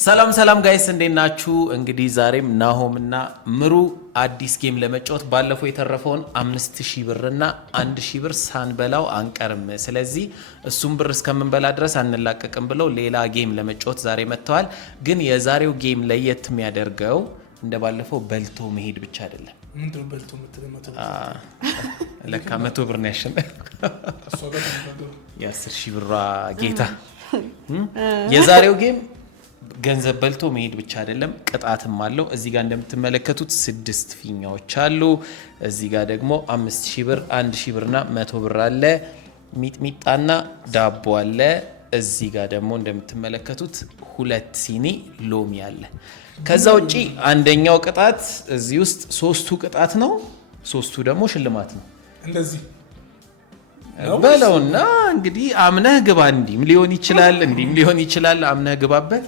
ሰላም ጋይስ እንዴት ናችሁ? እንግዲህ ዛሬም ናሆምና ምሩ አዲስ ጌም ለመጫወት ባለፈው የተረፈውን 5000 ብርና 1000 ብር ሳንበላው አንቀርም። ስለዚህ እሱም ብር እስከምንበላ ድረስ አንላቀቅም ብለው ሌላ ጌም ለመጫወት ዛሬ መጥተዋል። ግን የዛሬው ጌም ለየት የሚያደርገው እንደባለፈው በልቶ መሄድ ብቻ አይደለም። ምንድነው በልቶ የምትለመተው? ለካ 100 ብር ነው ያሸነፈው የ10000 ብሯ ጌታ። የዛሬው ጌም ገንዘብ በልቶ መሄድ ብቻ አይደለም፣ ቅጣትም አለው። እዚህ ጋር እንደምትመለከቱት 6 ፊኛዎች አሉ። እዚህ ጋር ደግሞ 5000 ብር፣ 1000 ብርና 100 ብር አለ። ሚጥሚጣና ዳቦ አለ። እዚህ ጋር ደግሞ እንደምትመለከቱት 2 ሲኒ ሎሚ አለ። ከዛ ውጪ አንደኛው ቅጣት እዚህ ውስጥ 3ቱ ቅጣት ነው፣ 3ቱ ደግሞ ሽልማት ነው። እንደዚህ በለውና እንግዲህ አምነህ ግባ። እንዲህም ሊሆን ይችላል፣ እንዲህም ሊሆን ይችላል። አምነህ ግባበት።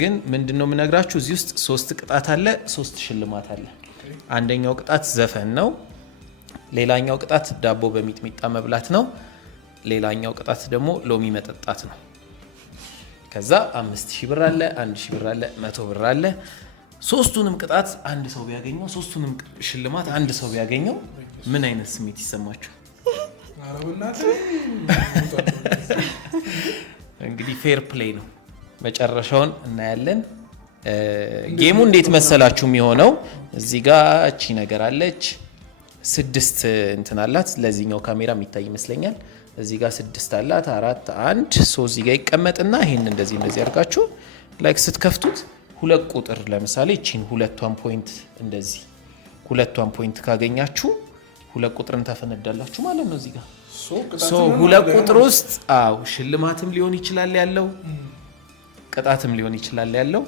ግን ምንድነው የምነግራችሁ እዚህ ውስጥ 3 ቅጣት አለ፣ 3 ሽልማት አለ። አንደኛው ቅጣት ዘፈን ነው። ሌላኛው ቅጣት ዳቦ በሚጥሚጣ መብላት ነው። ሌላኛው ቅጣት ደግሞ ሎሚ መጠጣት ነው። ከዛ 5000 ብር አለ፣ 1000 ብር አለ፣ 100 ብር አለ። 3ቱንም ቅጣት አንድ ሰው ቢያገኘው፣ 3ቱንም ሽልማት አንድ ሰው ቢያገኘው ምን አይነት ስሜት ይሰማችሁ? እንግዲህ ፌር ፕሌይ ነው። መጨረሻውን እናያለን። ጌሙ እንዴት መሰላችሁ የሚሆነው? እዚህ ጋር እቺ ነገር አለች፣ 6 እንትን አላት። ለዚህኛው ካሜራ የሚታይ ይመስለኛል። እዚህ ጋር 6 አላት፣ 4 1 3 እዚህ ጋር ይቀመጥና ይሄን እንደዚህ አድርጋችሁ ላይክ ስትከፍቱት 2 ቁጥር ለምሳሌ እቺን 2ቷን ፖይንት እንደዚህ 2ቷን ፖይንት ካገኛችሁ 2 ቁጥርን ታፈነዳላችሁ ማለት ነው። እዚህ ጋር 2 ቁጥር ውስጥ ሽልማትም ሊሆን ይችላል ያለው፣ ቅጣትም ሊሆን ይችላል ያለው።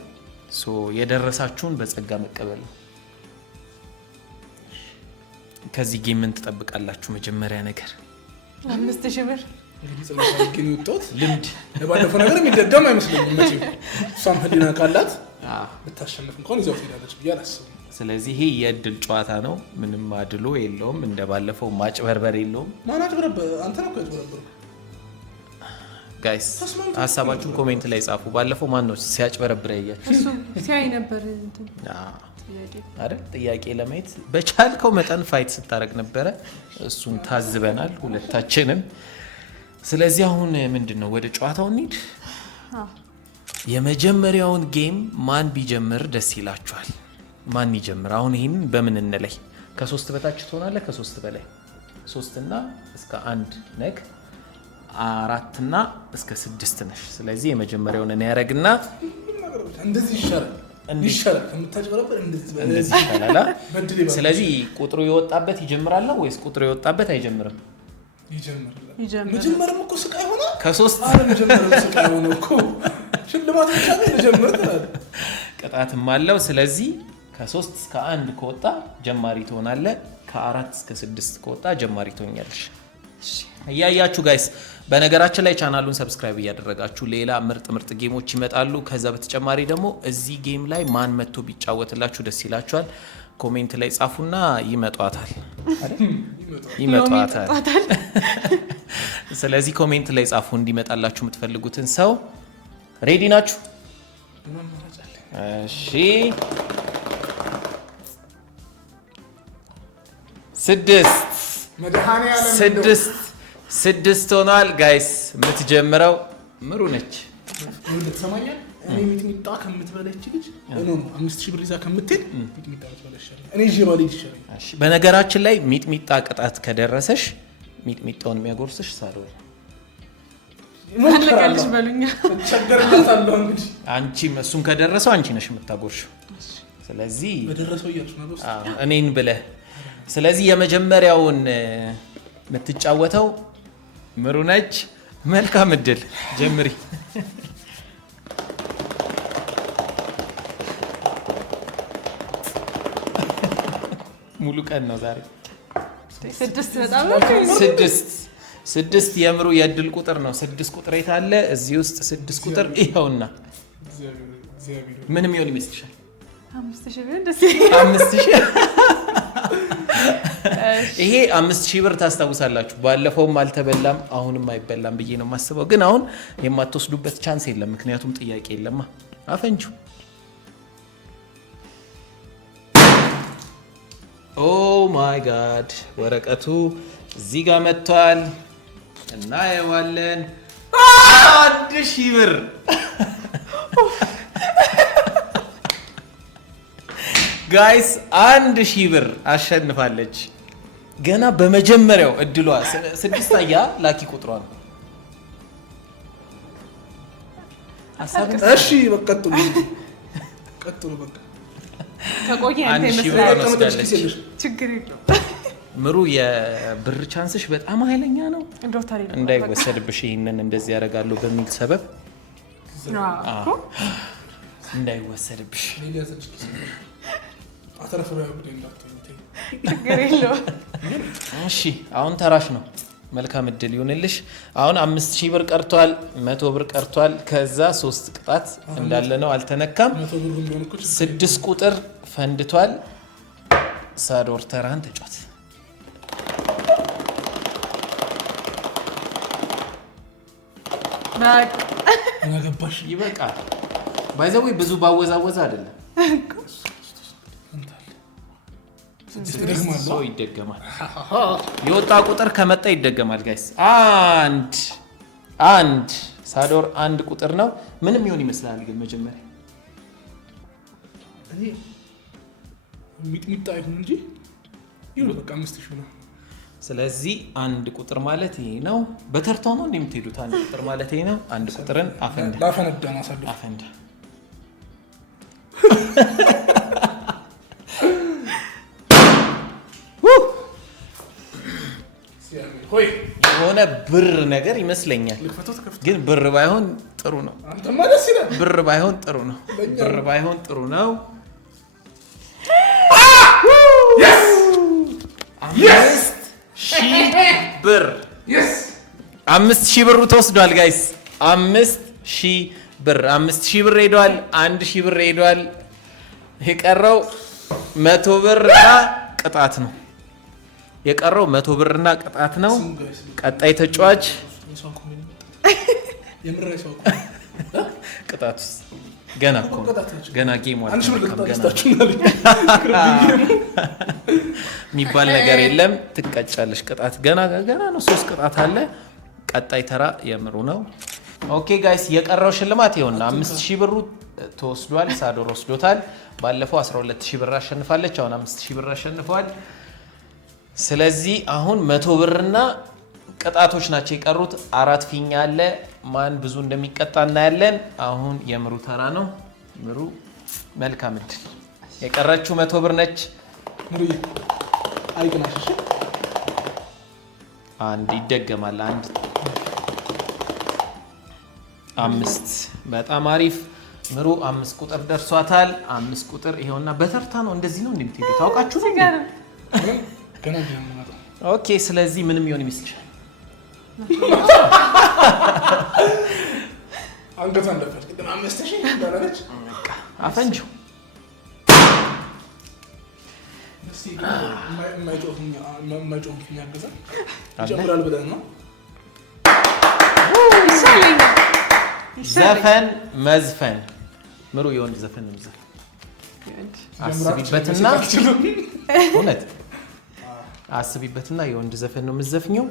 የደረሳችሁን በጸጋ መቀበል ነው። ከዚህ ጌም ምን ትጠብቃላችሁ? መጀመሪያ ነገር 5000 ብር እንግዲህ ስለዚህ ግን ወጣት ልምድ ለባለፈው ነገር የሚደገም አይመስለኝም። መቼም እሷም ህሊና ካላት ብታሸንፍ እንኳን ይዘው ትሄዳለች ብዬ አላስብም። ስለዚህ ይሄ የእድል ጨዋታ ነው። ምንም አድሎ የለውም። እንደባለፈው ማጭበርበር የለውም። ማን አጭበረበር? አንተ ነው ያጭበረበረው። ጋይስ ሀሳባችሁን ኮሜንት ላይ ጻፉ። ባለፈው ማን ነው ሲያጭበረብር ያያችሁ? እሱ ሲያይ ነበር እንትን አይደል? ጥያቄ ለማየት በቻልከው መጠን ፋይት ስታረግ ነበረ። እሱን ታዝበናል ሁለታችንም። ስለዚህ አሁን ምንድነው ወደ ጨዋታው እንሂድ። የመጀመሪያውን ጌም ማን ቢጀምር ደስ ይላችኋል? ማን ይጀምር? አሁን ይሄን በምን እንለይ? ከ3 በታች ትሆናለህ፣ ከ3 በላይ 3 እና እስከ 1 ነክ 4 እና እስከ 6 ነሽ። ስለዚህ የመጀመሪያውን እኔ ያረግና እንደዚህ ይሻላል ከምታጭበረበር እንደዚህ ይሻላል። ስለዚህ ቁጥሩ የወጣበት ይጀምራል ወይስ ቁጥሩ የወጣበት አይጀምርም? መጀመርም እኮ ስቃይ ሆነ። ከ3 መጀመርም ስቃይ ሆነ እኮ ሽልማት ብቻ ነው መጀመር ትላለህ። ቅጣትም አለው። ስለዚህ ከ3 እስከ 1 ከወጣ ጀማሪ ትሆናለህ። ከ4 እስከ 6 ከወጣ ጀማሪ ትሆኛለሽ። እያያችሁ ጋይስ፣ በነገራችን ላይ ቻናሉን ሰብስክራይብ እያደረጋችሁ ሌላ ምርጥ ጌሞች ይመጣሉ። ከዛ በተጨማሪ ደግሞ እዚህ ጌም ላይ ማን መጥቶ ቢጫወትላችሁ ደስ ይላችኋል? ኮሜንት ላይ ጻፉና ይመጣታል። ስለዚህ ኮሜንት ላይ ጻፉ እንዲመጣላችሁ የምትፈልጉትን ሰው። ሬዲ ናችሁ? እሺ 6 ሆኗል ጋይስ። የምትጀምረው ምሩ ነች። ትሰማኛለህ? እኔ ሚጥሚጣ ከምትበላች ልጅ 5000 ብር ይዛ ከምትሄድ ሚጥሚጣ ብትበላ ይሻላል። እኔ ይዤ ባልሄድ ይሻላል። በነገራችን ላይ ሚጥሚጣ ቅጣት ከደረሰሽ ሚጥሚጣውን የሚያጎርስሽ ሳልሆን ማለቀልሽ በሉኛ ቸገርላታለሁ። እንግዲህ አንቺም እሱም ከደረሰው አንቺ ነሽ የምታጎርሽው። ስለዚህ በደረሰው እያልሽ ነው እኔን ብለህ። ስለዚህ የመጀመሪያውን የምትጫወተው ምሩ ነች። መልካም እድል፣ ጀምሪ። ሙሉ ቀን ነው ዛሬ። 6 የምሩ የእድል ቁጥር ነው። 6 ቁጥር የት አለ? እዚህ ውስጥ 6 ቁጥር ይኸውና። ምንም ይሆን ይመስልሻል? 5000 ብር ደስ ይላል። 5000 ይሄ 5000 ብር ታስታውሳላችሁ። ባለፈውም አልተበላም አሁንም አይበላም ብዬ ነው የማስበው። ግን አሁን የማትወስዱበት ቻንስ የለም፣ ምክንያቱም ጥያቄ የለማ። አፈንጁ። ኦ ማይ ጋድ ወረቀቱ እዚህ ጋር መጥቷል። እናየዋለን። 1000 ብር ጋይስ 1000 ብር አሸንፋለች። ገና በመጀመሪያው እድሏ 6ኛ ላኪ ቁጥሯ ነው። እሺ በቃ ቀጥሉ በቃ ከቆየ አንተ መስራት ችግር የለውም። ምሩ የብር ቻንስሽ በጣም ኃይለኛ ነው። እንዳይወሰድብሽ ይሄንን እንደዚህ ያደርጋለሁ በሚል ሰበብ እንዳይወሰድብሽ። እሺ አሁን ተራሽ ነው። መልካም እድል ይሁንልሽ። አሁን 5000 ብር ቀርቷል፣ 100 ብር ቀርቷል። ከዛ 3 ቅጣት እንዳለ ነው፣ አልተነካም። 6 ቁጥር ፈንድቷል። ሳዶር ተራን ተጫወት። እናገባሽ ይበቃል። ባይዘው ብዙ ባወዛወዛ አይደለም። ሰው ይደገማል። የወጣ ቁጥር ከመጣ ይደገማል። ጋይስ አንድ ሳዶር 1 ቁጥር ነው። ምንም ይሆን ይመስላል። ግን መጀመሪያ እኔ ሚጥሚጣ ይሁን እንጂ ይሁን በቃ 5000 ነው። ስለዚህ 1 ቁጥር ማለት ይሄ ነው። በተርታው ነው እንደምትሄዱት 1 ቁጥር ማለት ይሄ ነው። 1 ቁጥርን አፈንዳ ላፈነዳ ነው አሳልፍ አፈንዳ። የሆነ ብር ነገር ይመስለኛል፣ ግን ብር ባይሆን ጥሩ ነው። ብር ባይሆን ጥሩ ነው። ብር ባይሆን ጥሩ ነው። 5000 ብር 5000 ብሩ ተወስዷል ጋይስ። 5000 ብር 5000 ብር ሄዷል። 1000 ብር ሄዷል። የቀረው 100 ብርና ቅጣት ነው። የቀረው 100 ብርና ቅጣት ነው። ቀጣይ ተጫዋች ቅጣቱስ ገና እኮ ገና ጌም የሚባል ነገር የለም። ትቀጫለሽ። ቅጣት ገና ነው። 3 ቅጣት አለ። ቀጣይ ተራ የምሩ ነው። ኦኬ ጋይስ የቀረው ሽልማት ይኸውና 5000 ብሩ ተወስዷል። ሳዶር ወስዶታል። ባለፈው 12000 ብር አሸንፋለች። አሁን 5000 ብር አሸንፈዋል። ስለዚህ አሁን 100 ብርና ቅጣቶች ናቸው የቀሩት። 4 ፊኛ አለ። ማን ብዙ እንደሚቀጣ እናያለን። አሁን የምሩ ተራ ነው። ምሩ መልካም እድል። የቀረችው 100 ብር ነች። አንድ ይደገማል። 5 በጣም አሪፍ። ምሩ 5 ቁጥር ደርሷታል። 5 ቁጥር ይሄውና በተርታ ነው። እንደዚህ ነው እንደምትሄዱ ታውቃችሁ ነው። ኦኬ ስለዚህ ምንም ይሆን ይመስልሻል? አንገቷ እንደፈት ቅድም 5000 እንዳለች አፈንጂው የማይጮህብኝ አገዛ ይጀምራል ብለን ነው። ዘፈን መዝፈን ምሩ የወንድ ዘፈን ነው። አስቢበትና እውነት አስቢበትና የወንድ ዘፈን ነው የምትዘፍኘው።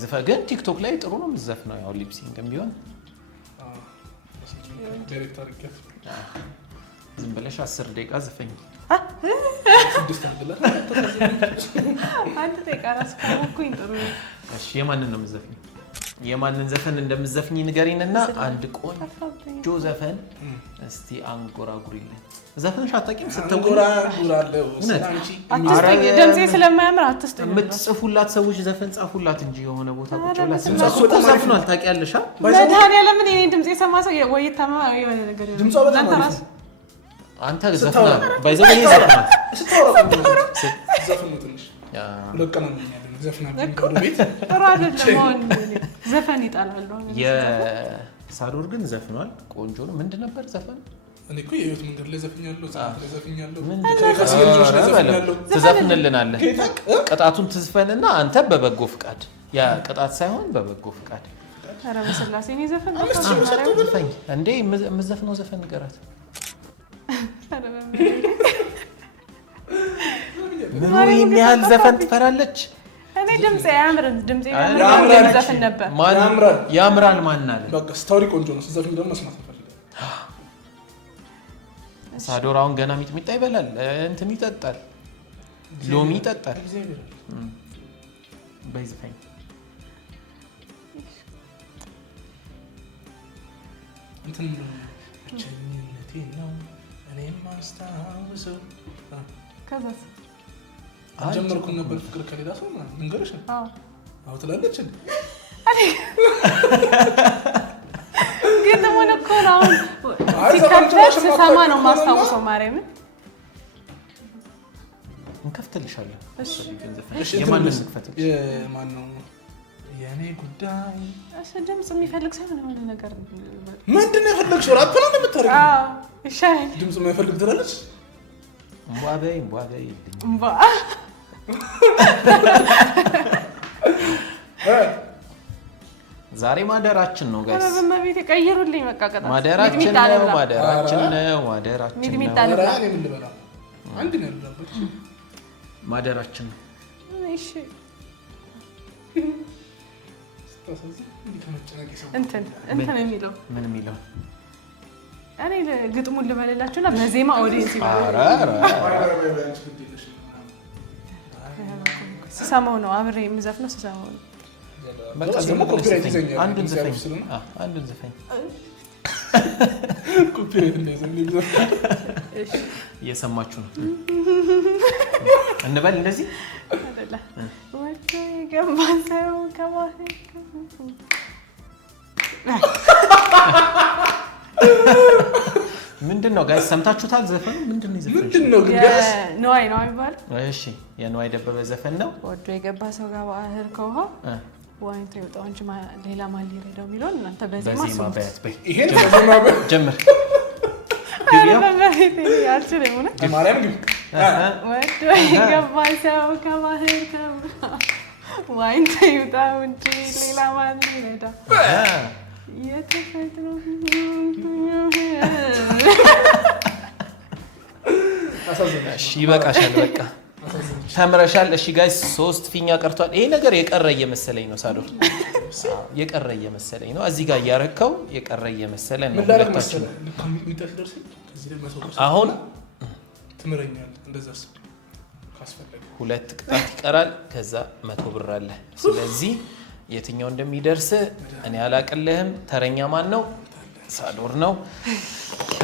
ዘፈን ግን ቲክቶክ ላይ ጥሩ ነው የምትዘፍነው። ያው ሊፕሲንግም ቢሆን ዝም ብለሽ 10 ደቂቃ ዘፈኝ። እሺ የማንን ነው የምትዘፍኘው? የማንን ዘፈን እንደምትዘፍኝ ንገሪንና አንድ ቆንጆ ዘፈን እስቲ አንጎራጉሪልን። ዘፈንሽ አታውቂም? ስተንጎራጉራለሁ አትስጠኝ። ድምጼ ስለማያምር አትስጠኝ። የምትጽፉላት ሰዎች ዘፈን ጻፉላት እንጂ የሆነ ቦታ ቁጭ ብላ እኮ ዘፍኗል። ታውቂያለሽ? መድኃኒዓለም እኔ ድምጼ ሰማ ሰው ወይ ታማ የሆነ ነገር ይሆናል። ድምጿ በጣም አሪፍ። አንተ ዘፈና ባይዘው ይሄ ዘፈና ዘፈኑ ትንሽ ለቀናኛለን ዘፈና ቢንቀሩ ቤት ጥሩ አይደለም። ዘፈን ይጣላሉ። የሳዶር ግን ዘፍኗል። ቆንጆ ነው። ምንድን ነበር ዘፈን? እኔ እኮ የህይወት መንገድ ላይ ዘፍኛለሁ፣ ዛሬ ላይ ዘፍኛለሁ። ትዘፍንልናለህ። ቅጣቱን ትዝፈንና አንተ በበጎ ፍቃድ ያ ቅጣት ሳይሆን በበጎ ፍቃድ ኧረ በስላሴ እኔ ዘፈን ዘፈኝ እንዴ የምዘፍነው ዘፈን ንገራት። ምን ይሄን ያህል ዘፈን ትፈራለች? እኔ ድምጼ አያምርም። ድምጼ ዘፈን ነበር። ያምራል ማን አለ? በቃ ስታውሪ ቆንጆ ነው። ስትዘፍኝ ደግሞ መስማት ፈልጋለሁ። ሳዶር አሁን ገና ሚጥሚጣ ይበላል፣ እንትን ይጠጣል፣ ሎሚ ይጠጣል። በይዝፈኝ እንትን ብቸኝነቴ ነው እኔም ማስታውሰው። ከዛስ አልጀመርኩም ነበር ፍቅር ከሌላ ሰው ማለት ልንገርሽ። አዎ ትላለች እንዴ? ግጥሙን እኮ ነው ሲከፈት ስሰማ ነው ማስታውሰው። ማርያምን እንከፍትልሻለን። እሺ የማን እንከፍትልሽ? የማን ነው የኔ ጉዳይ? እሺ ድምጽ የሚፈልግ ሰው ነው ነገር ምንድን ነው የፈለግሽው? ራፕ ነው እንደምታረጊው? አዎ ይሻላል። ድምጽ የማይፈልግ ትላለች። እምቧበይ እምቧ ዛሬ ማደራችን ነው ጋይስ። በመቤት ቀይሩልኝ በቃ ቀጣ ማደራችን ነው። ማደራችን ነው። ምን ልበላ? አንድ ነው ያለበት ማደራችን ነው። እሺ እንትን የሚለው ምን የሚለው እኔ ግጥሙን ልበልላችሁና በዜማ ኦዲየንስ ይባላል። ስሰማው ነው አብሬ የምዘፍነው። ስሰማው ነው በቃ ዝም ብሎ አንዱን ዘፈኝ ኮፒራይት እንደዚህ እየሰማችሁ ነው እንበል። እንደዚህ አይደለ ወጥቶ ይገባል ሰው ከማሄድ ምንድነው ጋይስ ሰምታችሁታል? ዘፈኑ ምንድነው? ዘፈኑ ምንድነው ግን ጋይስ? ነዋይ ነው የሚባለው። እሺ የነዋይ ደበበ ዘፈን ነው። ወጥቶ የገባ ሰው ጋር ባህር ከውሃ ዋይንቶ ይወጣው እንጂ ሌላ ማን ሊረዳው የሚለው እናንተ በዜማ በያት በይ። ይሄን በዜማ ጀምር ማርያም ግን ወጥቶ የገባ ሰው ከባህር ከውሃ ዋይንቶ ይወጣው እንጂ ሌላ ማን ሊረዳው የተፈጥሮ እሺ ይበቃሻል። በቃ ተምረሻል። እሺ ጋይስ 3 ፊኛ ቀርቷል። ይሄ ነገር የቀረ እየመሰለኝ ነው። ሳዶር የቀረ እየመሰለኝ ነው። እዚህ ጋር እያረከው የቀረ እየመሰለኝ ነው። ሁለታችን አሁን ትምረኛለህ። እንደዛስ ካስፈለገ 2 ቅጣት ይቀራል። ከዛ 100 ብር አለ። ስለዚህ የትኛው እንደሚደርስ እኔ አላቅልህም። ተረኛ ማን ነው? ሳዶር ነው።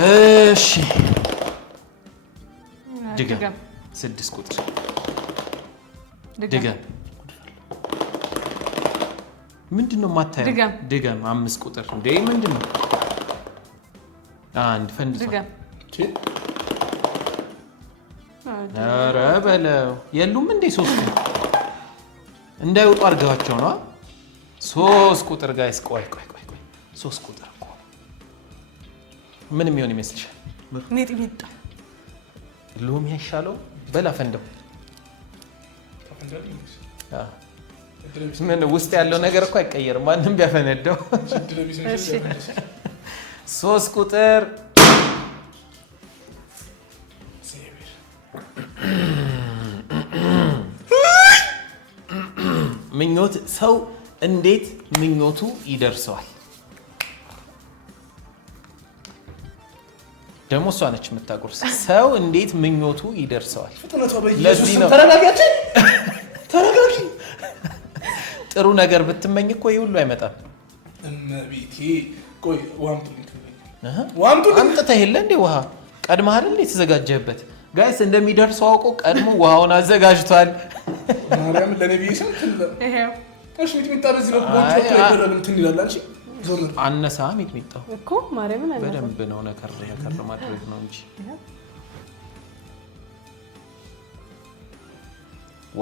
እሺ ድገም 6 ቁጥር ድገም። ምንድነው የማታየው? ድገም 5 ቁጥር እንዴ ምንድነው? አንድ ፈንድ ድገም። ኧረ በለው የሉም እንዴ 3 እንዳይወጡ አድርገዋቸው ነው። 3 ቁጥር ጋይስ ቆይ 3 ቁጥር እኮ ምን የሚሆን ይመስልሻል? ሚጥሚጣ ሎሚ አይሻለው? በላ ፈንደው። ምን ውስጥ ያለው ነገር እኮ አይቀየርም ማንም ቢያፈነደው። 3 ቁጥር ምኞት ሰው እንዴት ምኞቱ ይደርሰዋል? ደግሞ እሷ ነች የምታጎርስ። ሰው እንዴት ምኞቱ ይደርሰዋል? ለዚህ ነው ተረጋጊ። ጥሩ ነገር ብትመኝ እኮ ይህ ሁሉ አይመጣም። እመቤቴ ቆይ አምጥተህ የለ እንዴ ውሃ ቀድመሃል እንዴ የተዘጋጀህበት? ጋይስ እንደሚደርሰው አውቆ ቀድሞ ውሃውን አዘጋጅቷል። ማርያም ለነብይ ሰው እሺ ሚጥሚጣ በዚህ ነው ቦንጆ ይደረግ እንትን ይላል። አንቺ አነሳ ሚጥሚጣው እኮ ማርያምን አነሳ በደንብ ነው ነከር ማድረግ ነው እንጂ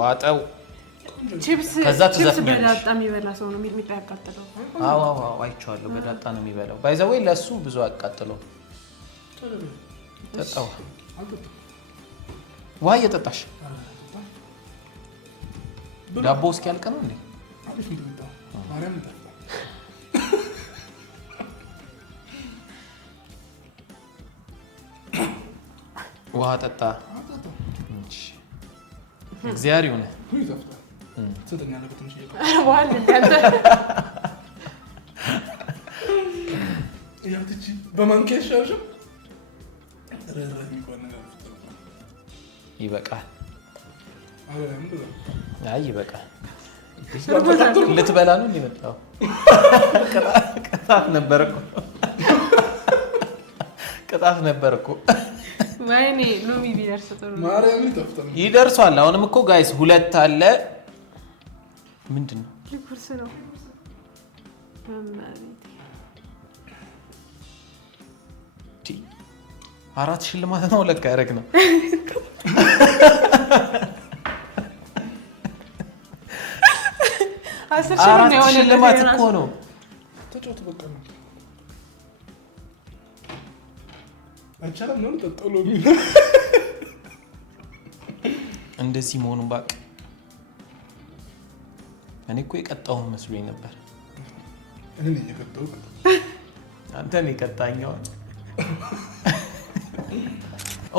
ዋጠው ቺፕስ በዳጣ የሚበላ ሰው ነው ሚጥሚጣ ያቃጥለው። አዎ አይቼዋለሁ። በዳጣ ነው የሚበላው። ባይ ዘ ወይ ለሱ ብዙ አቃጥለው ጠጣው። ውሃ እየጠጣሽ ዳቦ እስኪያልቅ ነው እንዴ? ውሃ ጠጣ። እግዚአብሔር ይሁን። ይበቃል። አይ ይበቃል። ልትበላ ነው የመጣው? ቅጣት ነበር እኮ ቅጣት ነበር እኮ። ወይኔ ሎሚ ቢደርስ ጥሩ ነው። ይደርሷል። አሁንም እኮ ጋይስ 2 አለ። ምንድን ነው? ሊኩርስ ነው። አራት ሽልማት ነው ለካ ያደረግ ነው። አራት ሽልማት እኮ ነው። ተጫወቱ በቃ ነው። አይቻልም ነው ተጠጥሎ እንደዚህ መሆኑን ባቅ። እኔ እኮ የቀጣውን መስሎኝ ነበር። እኔ ነኝ የቀጣው። አንተ ነህ የቀጣኛው።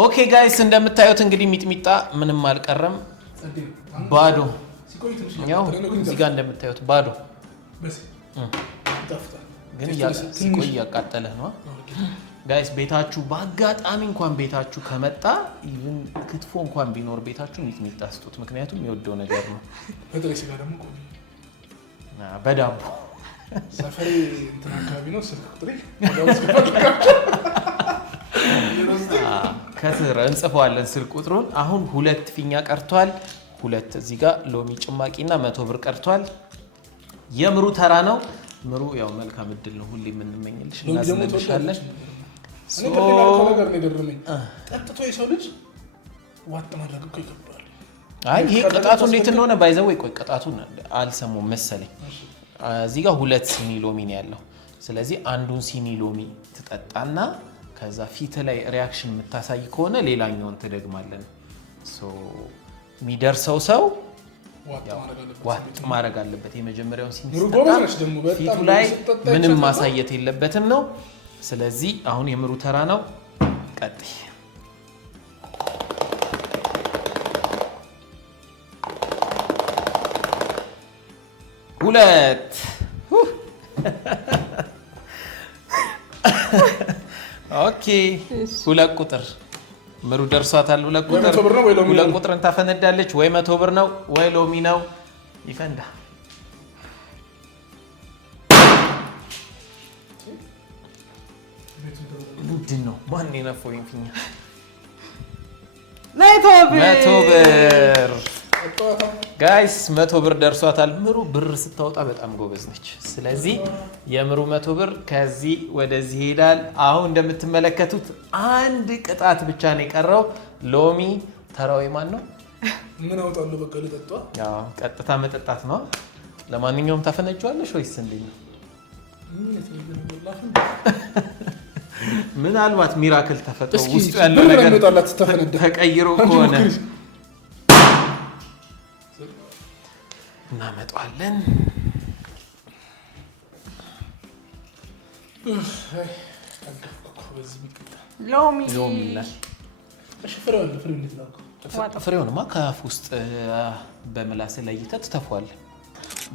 ኦኬ ጋይስ እንደምታዩት እንግዲህ ሚጥሚጣ ምንም አልቀረም፣ ባዶ። ያው እዚህ ጋር እንደምታዩት ባዶ ግን ሲቆይ እያቃጠለህ ነው ጋይስ። ቤታችሁ በአጋጣሚ እንኳን ቤታችሁ ከመጣ ኢቭን ክትፎ እንኳን ቢኖር ቤታችሁ ሚጥሚጣ ስጡት፣ ምክንያቱም የወደው ነገር ነው። በዳቦ ሰፈሬ እንትን አካባቢ ነው። ስልክ ቁጥሬ ከስር እንጽፈዋለን ስልክ ቁጥሩን። አሁን 2 ፊኛ ቀርቷል። 2 እዚህ ጋር ሎሚ ጭማቂና 100 ብር ቀርቷል። የምሩ ተራ ነው። ምሩ ያው መልካም እድል ነው ሁሌ የምንመኝልሽ እና ስለልሻለን። እኔ ከሌላ ነገር ነው የደረመኝ። ጠጥቶ የሰው ልጅ ዋጥ ማድረግ እኮ ይገባል። አይ ይሄ ቅጣቱ እንዴት እንደሆነ ባይዘው ቆይ ቅጣቱን አልሰሙም መሰለኝ። እዚህ ጋር 2 ሲኒ ሎሚ ነው ያለው። ስለዚህ አንዱን ሲኒ ሎሚ ትጠጣና ከዛ ፊት ላይ ሪአክሽን የምታሳይ ከሆነ ሌላኛውን ትደግማለን። የሚደርሰው ሰው ዋጥ ማድረግ አለበት። የመጀመሪያውን ሲኒ ፊቱ ላይ ምንም ማሳየት የለበትም ነው። ስለዚህ አሁን የምሩ ተራ ነው። ቀጥይ። ሁለት ኦኬ 2 ቁጥር ምሩ ደርሷታል። 2 ቁጥር 2 ቁጥርን ታፈነዳለች። ወይ 100 ብር ነው ወይ ሎሚ ነው። ይፈንዳ። ምንድን ነው? ማን የነፋው ፊኛ? 100 ብር ጋይስ 100 ብር ደርሷታል። ምሩ ብር ስታወጣ በጣም ጎበዝ ነች። ስለዚህ የምሩ 100 ብር ከዚህ ወደዚህ ይሄዳል። አሁን እንደምትመለከቱት አንድ ቅጣት ብቻ ነው የቀረው። ሎሚ ተራው ማን ነው? ምን አውጣለሁ? በቃ ልጠጣ። ያው ቀጥታ መጠጣት ነው። ለማንኛውም ታፈነጇለሽ ወይስ እንዴት ነው? ምናልባት ሚራክል ተፈጥሮ ውስጥ ያለው ነገር ተቀይሮ ከሆነ እናመጣዋለን። ሎሚ ፍሬውንማ ከአፍ ውስጥ በምላስ ለይተህ ትተፋዋለህ።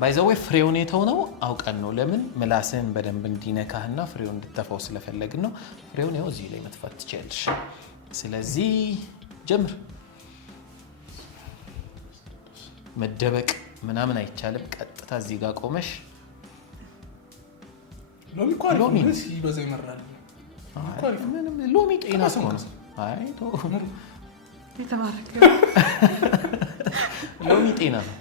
ባይዘዌ ፍሬውን የተውነው አውቀን ነው። ለምን ምላስህን በደንብ እንዲነካህና ፍሬውን እንድትተፋው ስለፈለግን ነው። ፍሬውን ያው እዚህ ላይ መትፋት ትችያለሽ። ስለዚህ ጀምር። መደበቅ ምናምን አይቻልም። ቀጥታ እዚህ ጋር ቆመሽ ሎሚ ጤና እኮ ነው። አይ ሎሚ ጤና ነው።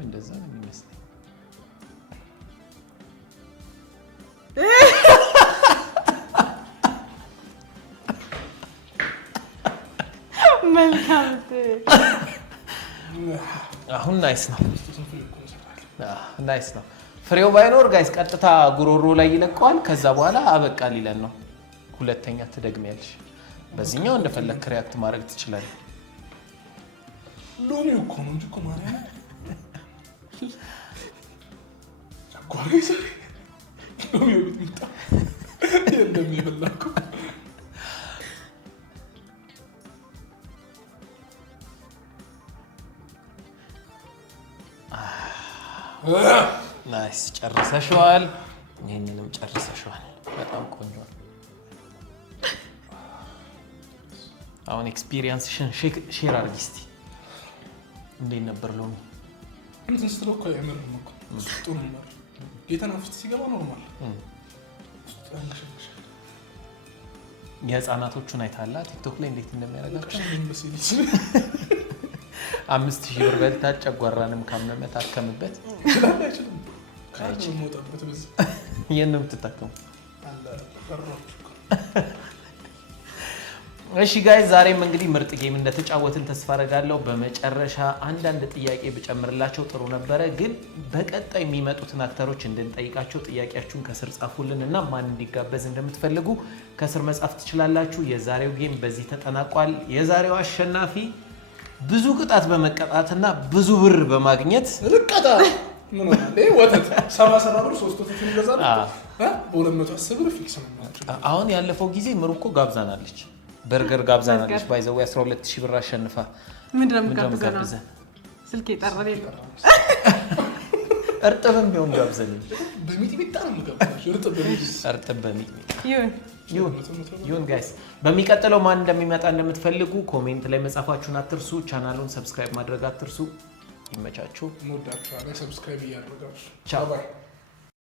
እንደዛ ነው የሚመስለኝ። አሁን ናይስ ነው። ናይስ ነው። ፍሬው ባይኖር ጋይስ ቀጥታ ጉሮሮ ላይ ይለቀዋል። ከዛ በኋላ አበቃ ሊለን ነው። ሁለተኛ ትደግሚያለሽ። በዚህኛው እንደፈለክ ሪያክት ማድረግ ትችላለህ። ሎሚ እኮ ነው እንጂ እኮ ማርያም ጓሬ ሰሪ ሎሚ ሚጥሚጣ እንደሚበላኩ ናይስ ጨርሰሽዋል። ይሄንንም ጨርሰሽዋል። በጣም ቆንጆ ነው። አሁን ኤክስፒሪየንስሽን ሼር አድርጊ እስቲ። እንዴት ነበር ሎሚ? እንትን ስትለው እኮ አይመርም እኮ ጥሩ ነው። የተናፍስት ሲገባ ኖርማል። የህፃናቶቹን አይታላ ቲክቶክ ላይ እንዴት እንደሚያደርጋቸው 5000 ብር በልታ ጨጓራንም ካመመ ታከምበት። ይህንም ትጠቀሙ። እሺ ጋይዝ ዛሬም እንግዲህ ምርጥ ጌም እንደተጫወትን ተስፋ አደርጋለሁ። በመጨረሻ አንዳንድ ጥያቄ ብጨምርላቸው ጥሩ ነበረ፣ ግን በቀጣይ የሚመጡትን አክተሮች እንድንጠይቃቸው ጥያቄያችሁን ከስር ጻፉልን እና ማን እንዲጋበዝ እንደምትፈልጉ ከስር መጻፍ ትችላላችሁ። የዛሬው ጌም በዚህ ተጠናቋል። የዛሬው አሸናፊ ብዙ ቅጣት በመቀጣትና ብዙ ብር በማግኘት ልቀጣ ምን ሆነ ወተት 70 ብር 3 ወተት ይገዛል በ210 ብር ፊክስ ነው። አሁን ያለፈው ጊዜ ምሩኮ ጋብዛናለች፣ በርገር ጋብዛናለች። ባይዘው 12000 ብር አሸንፋ ምንድነው ጋብዘና ስልክ ይጠራል የለም እርጥብም ቢሆን ጋብዘልኝ። በሚጥሚጣ ነው የምጋብዛሽ። እርጥብ በሚጥሚጣ ይሁን ጋይስ። በሚቀጥለው ማን እንደሚመጣ እንደምትፈልጉ ኮሜንት ላይ መጻፋችሁን አትርሱ። ቻናሉን ሰብስክራይብ ማድረግ አትርሱ። ይመቻችሁ። እንወዳችኋለን። ሰብስክራይብ እያደረጋችሁ ቻው።